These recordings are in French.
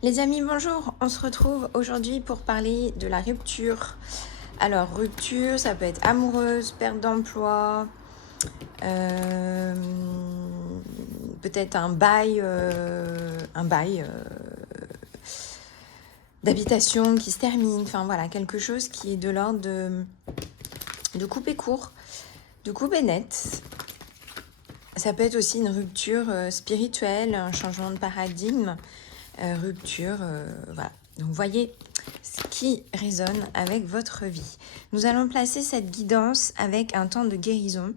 Les amis, bonjour. On se retrouve aujourd'hui pour parler de la rupture. Alors, rupture, ça peut être amoureuse, perte d'emploi, euh, peut-être un bail d'habitation qui se termine. Enfin voilà, quelque chose qui est de l'ordre de couper court, de couper net. Ça peut être aussi une rupture spirituelle, un changement de paradigme, rupture, voilà. Donc voyez ce qui résonne avec votre vie. Nous allons placer cette guidance avec un temps de guérison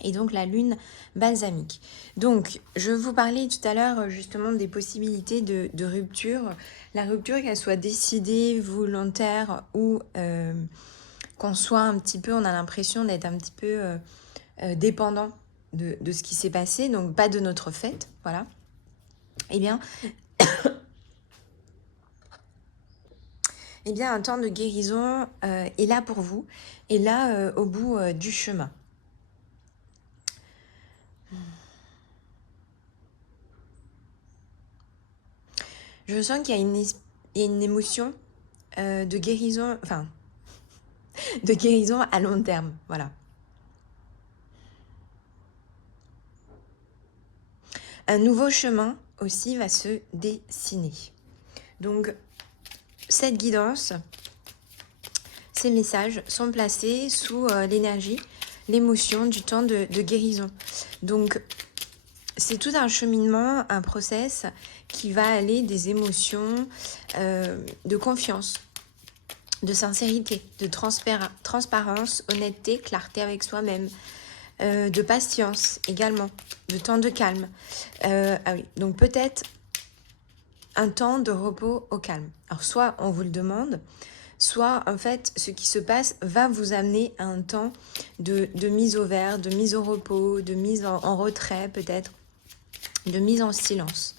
et donc la lune balsamique. Donc je vous parlais tout à l'heure justement des possibilités de rupture. La rupture, qu'elle soit décidée, volontaire ou qu'on soit un petit peu, on a l'impression d'être un petit peu dépendant de ce qui s'est passé, donc pas de notre fait, voilà. Eh bien, un temps de guérison est là pour vous, est là au bout du chemin. Je sens qu'il y a une émotion de guérison, enfin, de guérison à long terme, voilà. Un nouveau chemin aussi va se dessiner. Donc, cette guidance, ces messages sont placés sous l'énergie, l'émotion du temps de guérison. Donc, c'est tout un cheminement, un process qui va aller des émotions, de confiance, de sincérité, de transparence, honnêteté, clarté avec soi-même, de patience également, de temps de calme. Ah oui, donc peut-être un temps de repos au calme. Alors soit on vous le demande, soit en fait ce qui se passe va vous amener à un temps de mise au vert, de mise au repos, de mise en retrait peut-être, de mise en silence.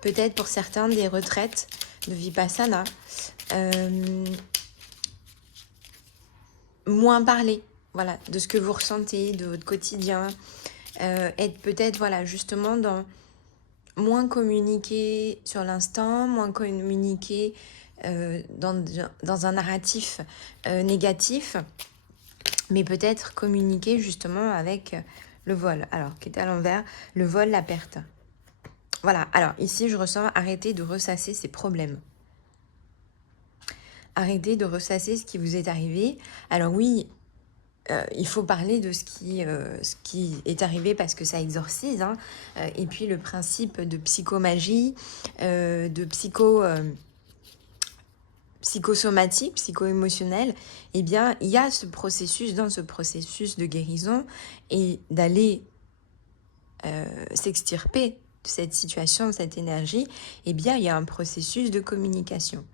Peut-être pour certains des retraites de Vipassana, moins parler, voilà, de ce que vous ressentez, de votre quotidien, être peut-être, voilà, justement dans moins communiquer sur l'instant, moins communiquer dans un narratif négatif, mais peut-être communiquer justement avec le vol, alors qui est à l'envers, le vol, la perte. Voilà, alors ici je ressens arrêter de ressasser ces problèmes. Arrêtez de ressasser ce qui vous est arrivé. Alors oui, il faut parler de ce qui est arrivé parce que ça exorcise. Hein. Et puis le principe de psychomagie, de psychosomatique, psycho-émotionnel, eh bien, il y a ce processus, dans ce processus de guérison, et d'aller s'extirper de cette situation, de cette énergie, eh bien, il y a un processus de communication.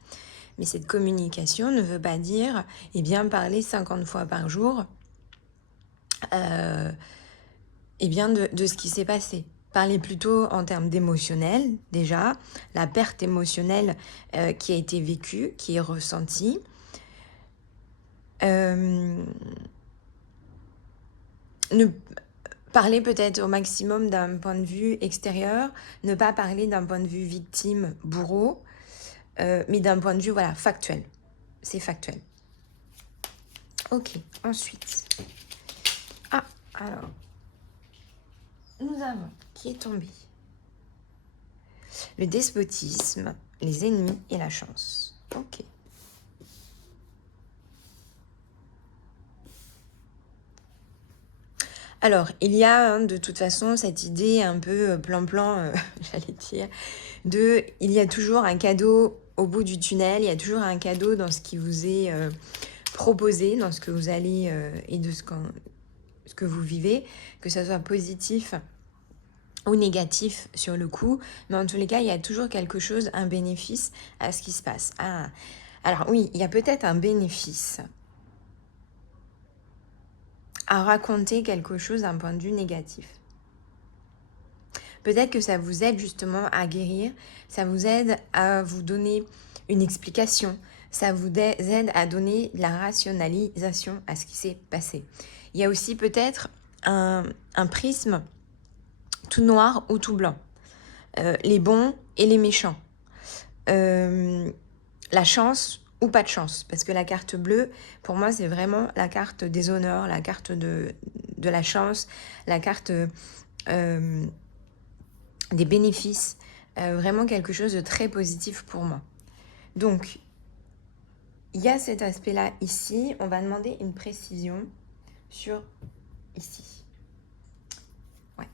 Mais cette communication ne veut pas dire, eh bien, parler 50 fois par jour, eh bien, de ce qui s'est passé. Parler plutôt en termes d'émotionnel, déjà, la perte émotionnelle qui a été vécue, qui est ressentie. Ne parler peut-être au maximum d'un point de vue extérieur, ne pas parler d'un point de vue victime, bourreau, mais d'un point de vue, voilà, factuel. C'est factuel. Ok, ensuite. Ah, alors. Nous avons qui est tombé. Le despotisme, les ennemis et la chance. Ok. Alors, il y a de toute façon cette idée un peu plan-plan, j'allais dire, il y a toujours un cadeau au bout du tunnel, il y a toujours un cadeau dans ce qui vous est proposé, dans ce que vous allez et de ce que vous vivez, que ça soit positif ou négatif sur le coup, mais en tous les cas, il y a toujours quelque chose, un bénéfice à ce qui se passe. Ah, alors oui, il y a peut-être un bénéfice à raconter quelque chose d'un point de vue négatif. Peut-être que ça vous aide justement à guérir, ça vous aide à vous donner une explication, ça vous aide à donner de la rationalisation à ce qui s'est passé. Il y a aussi peut-être un prisme tout noir ou tout blanc, les bons et les méchants. la chance ou pas de chance. Parce que la carte bleue, pour moi, c'est vraiment la carte des honneurs, la carte de la chance, la carte des bénéfices. Vraiment quelque chose de très positif pour moi. Donc, il y a cet aspect-là ici. On va demander une précision sur ici. Ouais.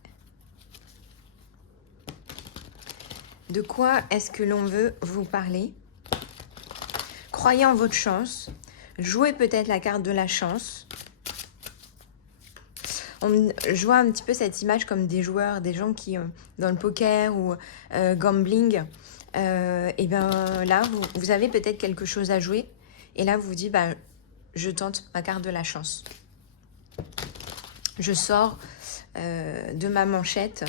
De quoi est-ce que l'on veut vous parler? Croyez en votre chance. Jouez peut-être la carte de la chance. Je vois un petit peu cette image comme des joueurs, des gens qui, dans le poker ou gambling, et bien là, vous avez peut-être quelque chose à jouer. Et là, vous vous dites, bah, je tente ma carte de la chance. Je sors de ma manchette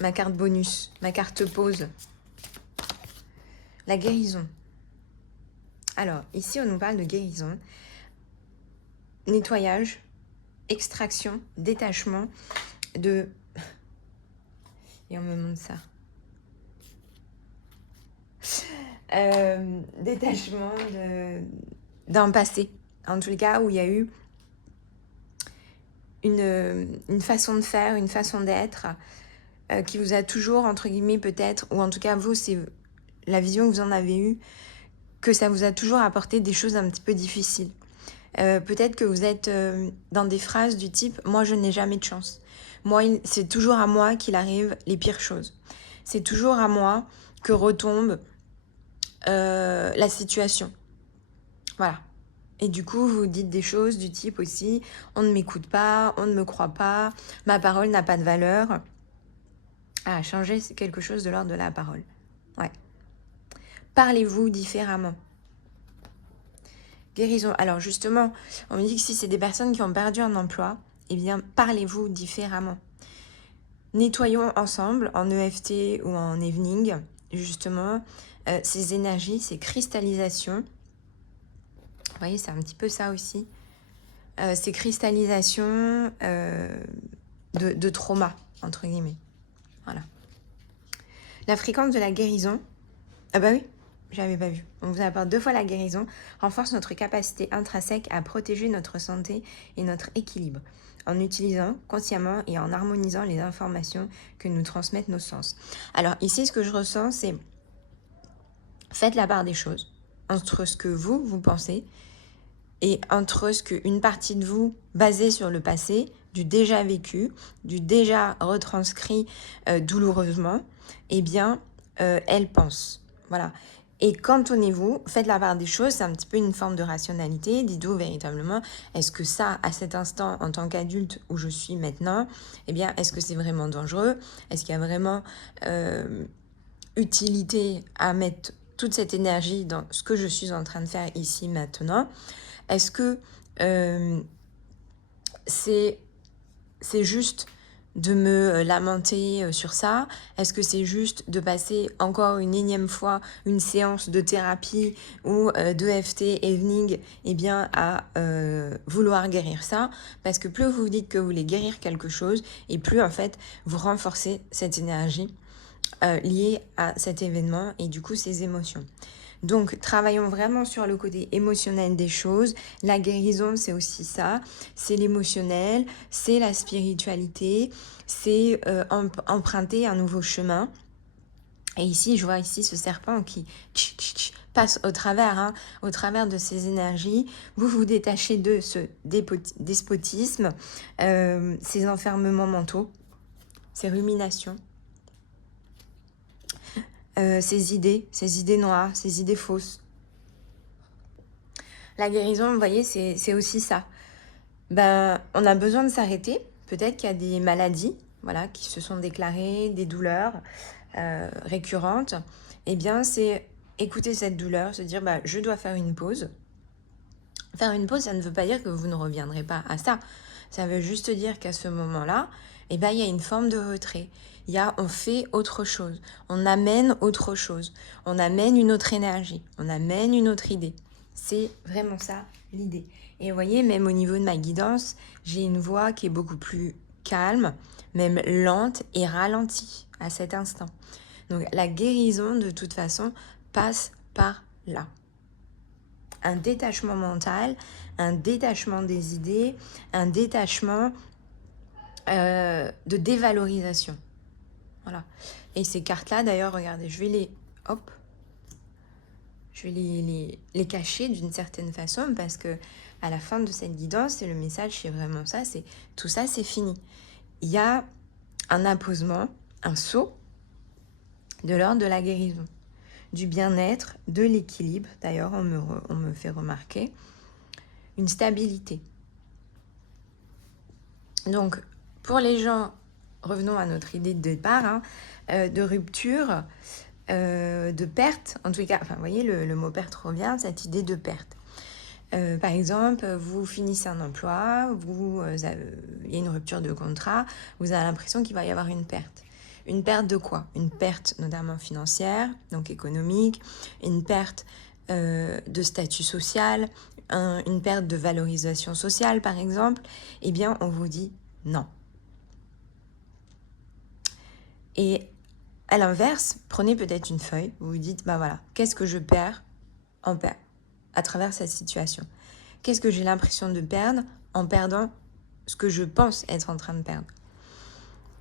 ma carte bonus, ma carte pause. La guérison. Alors, ici, on nous parle de guérison. Nettoyage, extraction, détachement de... Et on me montre ça. Détachement d'un passé. En tout cas, où il y a eu une façon de faire, une façon d'être qui vous a toujours, entre guillemets, peut-être, ou en tout cas, vous, c'est la vision que vous en avez eue, que ça vous a toujours apporté des choses un petit peu difficiles. Peut-être que vous êtes dans des phrases du type « moi, je n'ai jamais de chance ». Moi, c'est toujours à moi qu'il arrive les pires choses. C'est toujours à moi que retombe la situation. Voilà. Et du coup, vous dites des choses du type aussi « on ne m'écoute pas, on ne me croit pas, ma parole n'a pas de valeur ». Ah, changer quelque chose de l'ordre de la parole. Ouais. Parlez-vous différemment. Guérison. Alors justement, on me dit que si c'est des personnes qui ont perdu un emploi, eh bien, parlez-vous différemment. Nettoyons ensemble, en EFT ou en evening, justement, ces énergies, ces cristallisations. Vous voyez, c'est un petit peu ça aussi. Ces cristallisations de trauma, entre guillemets. Voilà. La fréquence de la guérison. Ah bah oui, j'avais pas vu. On vous apporte 2 fois la guérison, renforce notre capacité intrinsèque à protéger notre santé et notre équilibre, en utilisant consciemment et en harmonisant les informations que nous transmettent nos sens. Alors ici, ce que je ressens, c'est faites la part des choses entre ce que vous pensez et entre ce qu'une partie de vous, basée sur le passé, du déjà vécu, du déjà retranscrit douloureusement, eh bien, elle pense. Voilà. Et cantonnez-vous, faites la part des choses, c'est un petit peu une forme de rationalité. Dites-vous véritablement, est-ce que ça, à cet instant, en tant qu'adulte où je suis maintenant, eh bien, est-ce que c'est vraiment dangereux? Est-ce qu'il y a vraiment utilité à mettre toute cette énergie dans ce que je suis en train de faire ici, maintenant? Est-ce que c'est juste de me lamenter sur ça? Est-ce que c'est juste de passer encore une énième fois une séance de thérapie ou d'EFT evening à vouloir guérir ça? Parce que plus vous dites que vous voulez guérir quelque chose et plus en fait vous renforcez cette énergie liée à cet événement et du coup ces émotions. Donc, travaillons vraiment sur le côté émotionnel des choses. La guérison, c'est aussi ça. C'est l'émotionnel, c'est la spiritualité, c'est emprunter un nouveau chemin. Et ici, je vois ici ce serpent qui passe au travers de ces énergies. Vous vous détachez de ce despotisme, ces enfermements mentaux, ces ruminations. Ces idées noires, ces idées fausses. La guérison, vous voyez, c'est aussi ça. Ben, on a besoin de s'arrêter. Peut-être qu'il y a des maladies, voilà, qui se sont déclarées, des douleurs récurrentes. Eh bien, c'est écouter cette douleur, se dire, bah, je dois faire une pause. Faire une pause, ça ne veut pas dire que vous ne reviendrez pas à ça. Ça veut juste dire qu'à ce moment-là, eh ben, il y a une forme de retrait. On fait autre chose, on amène autre chose, on amène une autre énergie, on amène une autre idée. C'est vraiment ça l'idée. Et vous voyez, même au niveau de ma guidance, j'ai une voix qui est beaucoup plus calme, même lente et ralentie à cet instant. Donc la guérison, de toute façon, passe par là. Un détachement mental, un détachement des idées, un détachement de dévalorisation. Voilà. Et ces cartes-là, d'ailleurs, regardez, je vais les cacher d'une certaine façon parce que à la fin de cette guidance, c'est le message, c'est vraiment ça, c'est tout ça, c'est fini. Il y a un apposement, un saut de l'ordre de la guérison, du bien-être, de l'équilibre. D'ailleurs, on me fait remarquer une stabilité. Donc, pour les gens, revenons à notre idée de départ, de rupture, de perte, en tout cas, enfin, vous voyez, le mot perte revient, cette idée de perte. Par exemple, vous finissez un emploi, il y a une rupture de contrat, vous avez l'impression qu'il va y avoir une perte. Une perte de quoi? Une perte notamment financière, donc économique, une perte de statut social, une perte de valorisation sociale par exemple. Eh bien, on vous dit non. Et à l'inverse, prenez peut-être une feuille, vous vous dites, bah voilà, qu'est-ce que je perds à travers cette situation? Qu'est-ce que j'ai l'impression de perdre en perdant ce que je pense être en train de perdre?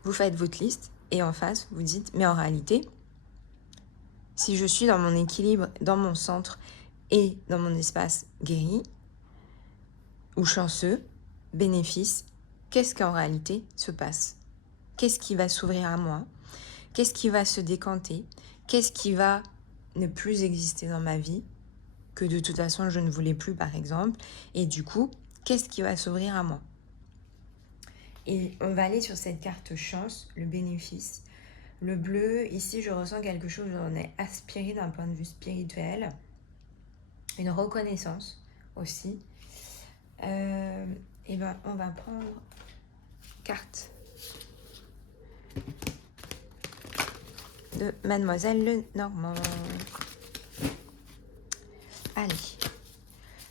Vous faites votre liste et en face, vous dites, mais en réalité, si je suis dans mon équilibre, dans mon centre et dans mon espace guéri ou chanceux, bénéfice, qu'est-ce qu'en réalité se passe? Qu'est-ce qui va s'ouvrir à moi? Qu'est-ce qui va se décanter? Qu'est-ce qui va ne plus exister dans ma vie? Que de toute façon je ne voulais plus par exemple, et du coup, qu'est-ce qui va s'ouvrir à moi? Et on va aller sur cette carte chance, le bénéfice. Le bleu, ici je ressens quelque chose, j'en ai aspiré d'un point de vue spirituel, une reconnaissance aussi. Et ben on va prendre carte de Mademoiselle Lenormand. Allez,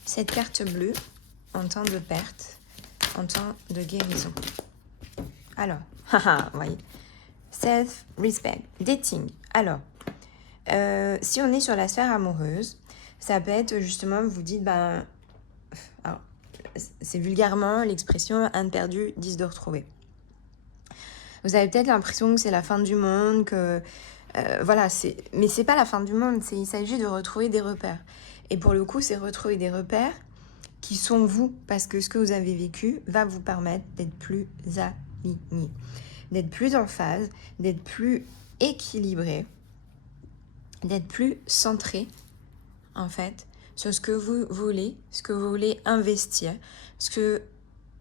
cette carte bleue, en temps de perte, en temps de guérison. Alors, vous voyez, self-respect, dating. Alors, si on est sur la sphère amoureuse, ça peut être justement, vous dites, ben, alors, c'est vulgairement l'expression « un de perdu, 10 de retrouvé ». Vous avez peut-être l'impression que c'est la fin du monde, que... voilà, mais c'est pas la fin du monde, il s'agit de retrouver des repères. Et pour le coup, c'est retrouver des repères qui sont vous, parce que ce que vous avez vécu va vous permettre d'être plus aligné, d'être plus en phase, d'être plus équilibré, d'être plus centré, en fait, sur ce que vous voulez investir,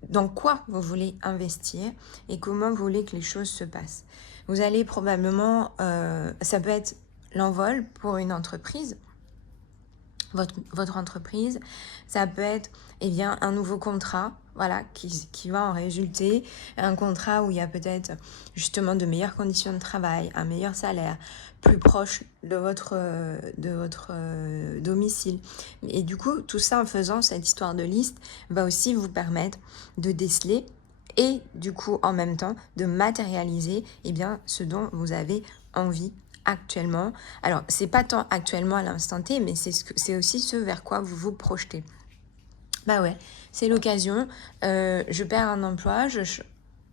dans quoi vous voulez investir et comment vous voulez que les choses se passent. Vous allez probablement, ça peut être l'envol pour une entreprise, votre entreprise, ça peut être un nouveau contrat, voilà, qui va en résulter, un contrat où il y a peut-être justement de meilleures conditions de travail, un meilleur salaire, plus proche de votre domicile. Et du coup, tout ça en faisant cette histoire de liste va aussi vous permettre de déceler et du coup en même temps de matérialiser ce dont vous avez envie actuellement. Alors, c'est pas tant actuellement à l'instant T, mais c'est aussi ce vers quoi vous vous projetez. Bah ouais, c'est l'occasion, je perds un emploi,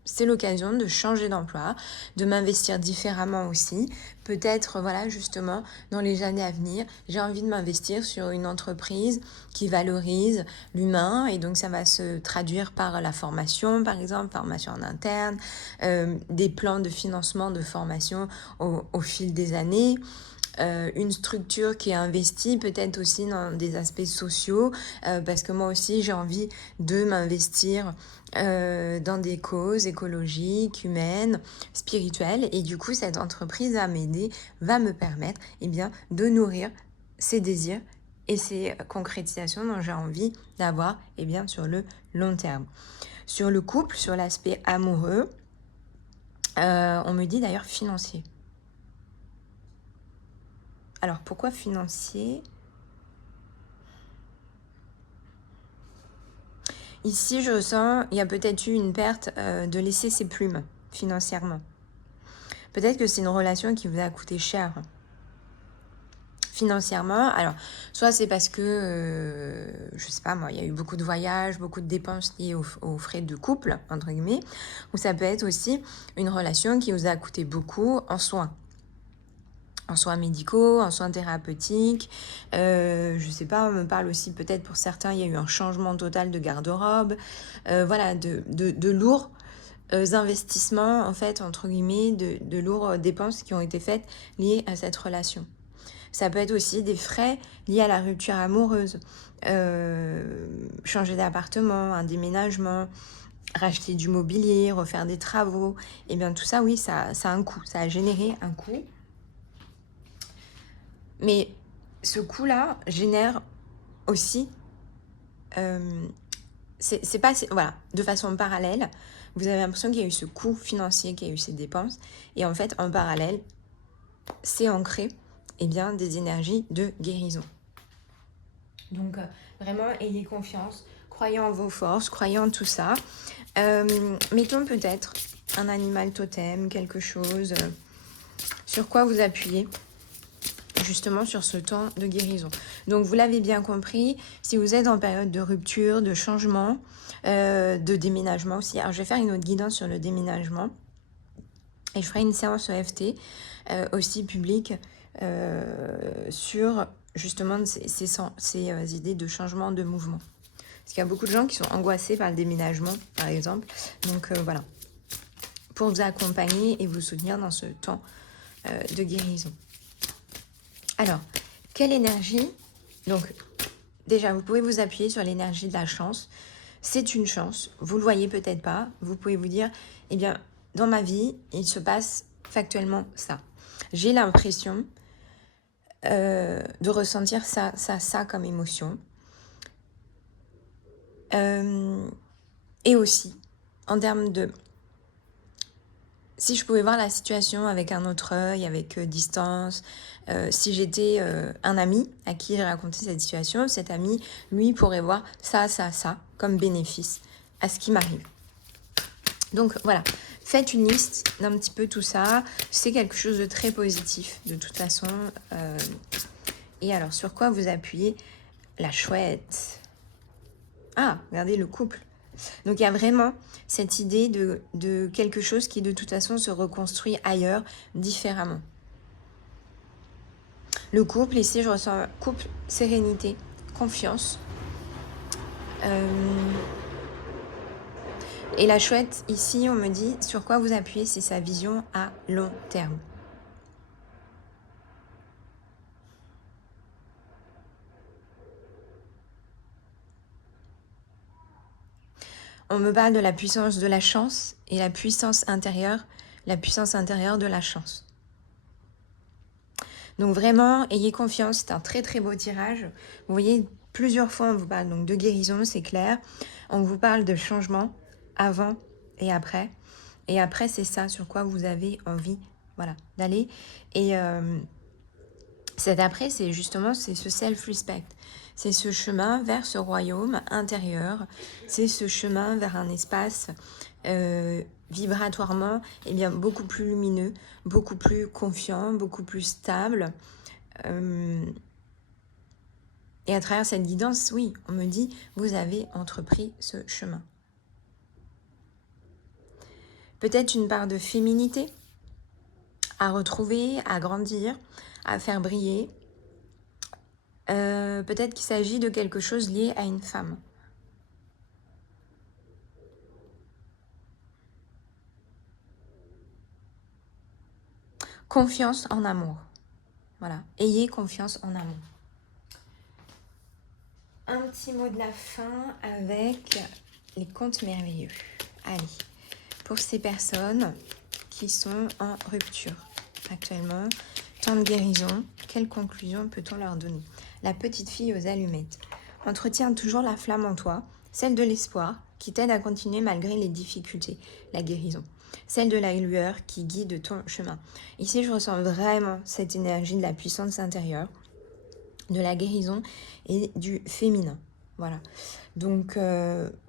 c'est l'occasion de changer d'emploi, de m'investir différemment aussi. Peut-être, voilà, justement, dans les années à venir, j'ai envie de m'investir sur une entreprise qui valorise l'humain. Et donc, ça va se traduire par la formation, par exemple, formation en interne, des plans de financement de formation au fil des années. Une structure qui est investie peut-être aussi dans des aspects sociaux, parce que moi aussi j'ai envie de m'investir dans des causes écologiques, humaines, spirituelles, et du coup cette entreprise va m'aider, va me permettre de nourrir ces désirs et ces concrétisations dont j'ai envie d'avoir sur le long terme. Sur le couple, sur l'aspect amoureux, on me dit d'ailleurs financier. Alors, pourquoi financier? Ici, je sens, il y a peut-être eu une perte de laisser ses plumes financièrement. Peut-être que c'est une relation qui vous a coûté cher. financièrement. Alors, soit c'est parce que, je sais pas moi, il y a eu beaucoup de voyages, beaucoup de dépenses liées aux frais de couple, entre guillemets, ou ça peut être aussi une relation qui vous a coûté beaucoup en soins médicaux, en soins thérapeutiques. Je sais pas, on me parle aussi peut-être pour certains, il y a eu un changement total de garde-robe. Voilà, de lourds investissements, en fait, entre guillemets, de lourdes dépenses qui ont été faites liées à cette relation. Ça peut être aussi des frais liés à la rupture amoureuse. Changer d'appartement, un déménagement, racheter du mobilier, refaire des travaux. Et bien tout ça, oui, ça a un coût. Ça a généré un coût. Mais ce coût-là génère aussi... c'est pas... Voilà, de façon parallèle, vous avez l'impression qu'il y a eu ce coût financier, qu'il y a eu ces dépenses. Et en fait, en parallèle, c'est ancré des énergies de guérison. Donc, vraiment, ayez confiance, croyez en vos forces, croyez en tout ça. Mettons peut-être un animal totem, quelque chose sur quoi vous appuyez, justement sur ce temps de guérison. Donc, vous l'avez bien compris, si vous êtes en période de rupture, de changement, de déménagement aussi. Alors, je vais faire une autre guidance sur le déménagement. Et je ferai une séance EFT aussi publique sur justement ces idées de changement de mouvement. Parce qu'il y a beaucoup de gens qui sont angoissés par le déménagement, par exemple. Donc voilà, pour vous accompagner et vous soutenir dans ce temps de guérison. Alors, quelle énergie? Donc, déjà, vous pouvez vous appuyer sur l'énergie de la chance. C'est une chance, vous ne le voyez peut-être pas. Vous pouvez vous dire, eh bien, dans ma vie, il se passe factuellement ça. J'ai l'impression de ressentir ça comme émotion. Et aussi, en termes de... Si je pouvais voir la situation avec un autre œil, avec distance, si j'étais un ami à qui j'ai raconté cette situation, cet ami, lui, pourrait voir ça, comme bénéfice à ce qui m'arrive. Donc voilà, faites une liste d'un petit peu tout ça. C'est quelque chose de très positif, de toute façon. Et alors, sur quoi vous appuyez? La chouette. Ah, regardez le couple. Donc, il y a vraiment cette idée de quelque chose qui, de toute façon, se reconstruit ailleurs, différemment. Le couple, ici, je ressens couple, sérénité, confiance. Et la chouette, ici, on me dit sur quoi vous appuyez, c'est sa vision à long terme. On me parle de la puissance de la chance et la puissance intérieure de la chance. Donc vraiment, ayez confiance, c'est un très très beau tirage. Vous voyez, plusieurs fois on vous parle donc de guérison, c'est clair. On vous parle de changement avant et après. Et après, c'est ça sur quoi vous avez envie d'aller. Et cet après, c'est ce self-respect. C'est ce chemin vers ce royaume intérieur. C'est ce chemin vers un espace vibratoirement beaucoup plus lumineux, beaucoup plus confiant, beaucoup plus stable. Et à travers cette guidance, oui, on me dit, vous avez entrepris ce chemin. Peut-être une part de féminité à retrouver, à grandir, à faire briller. Peut-être qu'il s'agit de quelque chose lié à une femme. Confiance en amour. Voilà, ayez confiance en amour. Un petit mot de la fin avec les contes merveilleux. Allez, pour ces personnes qui sont en rupture actuellement, temps de guérison, quelle conclusion peut-on leur donner? La petite fille aux allumettes. Entretiens toujours la flamme en toi, celle de l'espoir qui t'aide à continuer malgré les difficultés, la guérison. Celle de la lueur qui guide ton chemin. Ici, je ressens vraiment cette énergie de la puissance intérieure, de la guérison et du féminin. Voilà. Donc,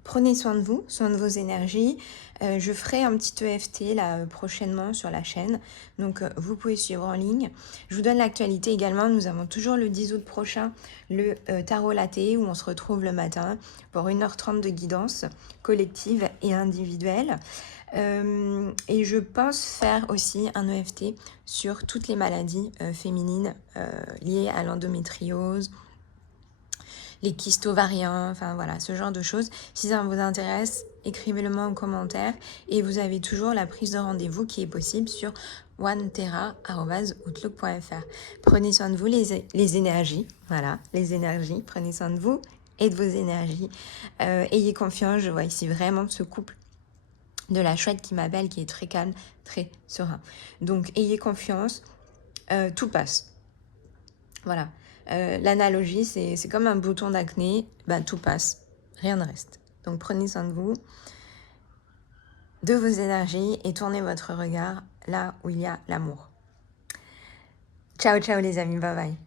prenez soin de vous, soin de vos énergies. Je ferai un petit EFT là prochainement sur la chaîne. Donc, vous pouvez suivre en ligne. Je vous donne l'actualité également. Nous avons toujours le 10 août prochain le Tarot Latte où on se retrouve le matin pour 1h30 de guidance collective et individuelle. Et je pense faire aussi un EFT sur toutes les maladies féminines liées à l'endométriose, les kystes ovariens, enfin voilà, ce genre de choses. Si ça vous intéresse, écrivez-le moi en commentaire et vous avez toujours la prise de rendez-vous qui est possible sur onetera@outlook.fr. Prenez soin de vous, les énergies, voilà, les énergies, prenez soin de vous et de vos énergies. Ayez confiance, je vois ici vraiment ce couple de la chouette qui m'appelle, qui est très calme, très serein. Donc ayez confiance, tout passe. Voilà. L'analogie, c'est comme un bouton d'acné, ben, tout passe, rien ne reste. Donc prenez soin de vous, de vos énergies et tournez votre regard là où il y a l'amour. Ciao, ciao les amis, bye bye.